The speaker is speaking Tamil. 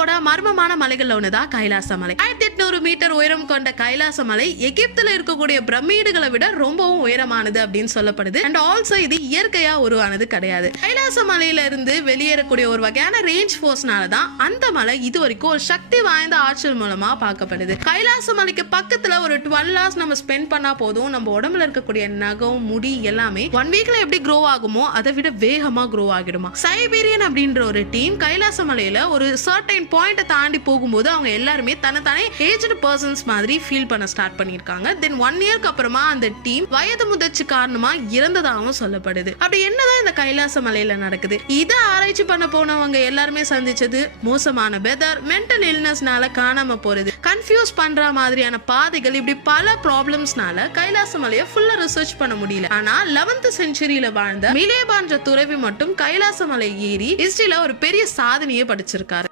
உலகத்தோட மர்மமான மலைகள்ல ஒண்ணுதான் கைலாச மலை. 1800 மீட்டர் உயரம் கொண்ட கைலாச மலை எகிப்துல இருக்கக்கூடிய பிரமிடுகளை விட ரொம்பவும் உயரமானது அப்படின்னு சொல்லப்படுது. அண்ட் ஆல்சோ இது இயற்கையா உருவானது கிடையாது. கைலாச மலையில இருந்து வெளியேறக்கூடிய ஒரு வகையான ரேஞ்ச் ஃபோர்ஸ்னாலதான் அந்த மலை இது வரைக்கும் ஒரு சக்தி வாய்ந்த ஆற்றல் மூலமா பார்க்கப்படுது. கைலாச மலைக்கு பக்கத்துல ஒரு 12 hours நம்ம ஸ்பெண்ட் பண்ணா போதும், நம்ம உடம்புல இருக்கக்கூடிய நகம் முடி எல்லாமே 1 வீக்ல எப்படி க்ரோ ஆகுமோ அதை விட வேகமா க்ரோ ஆகிடுமா. சைபீரியன் அப்படின்ற ஒரு டீம் கைலாச மலையில ஒரு சர்டைன் பாயிண்ட தாண்டி போகும்போது அவங்க எல்லாருமே தன்னை ஏஜ்டு பர்சன்ஸ் மாதிரி ஃபீல் பண்ண ஸ்டார்ட் பண்ணிருக்காங்க. தென் 1 இயர்க்கு அப்புறமா அந்த டீம் வயது முதிர்ச்சி காரணமா இறந்ததாகவும் சொல்லப்படுது. அப்படி என்னதான் இந்த கைலாச மலையில நடக்குது? இதை ஆராய்ச்சி பண்ண போனவங்க எல்லாருமே சந்திச்சது மோசமான வெதர், மென்டல் இல்னஸ்னால காணாம போறது, கன்ஃபியூஸ் பண்ற மாதிரியான பாதைகள், இப்படி பல ப்ராப்ளம்ஸ்னால கைலாச மலையை ஃபுல்லா ரிசர்ச் பண்ண முடியல. ஆனா 11th செஞ்சுரியில வாழ்ந்த மிலேபான்ற துறவி மட்டும் கைலாச மலை ஏறி ஹிஸ்டரியில ஒரு பெரிய சாதனையை படிச்சிருக்காரு.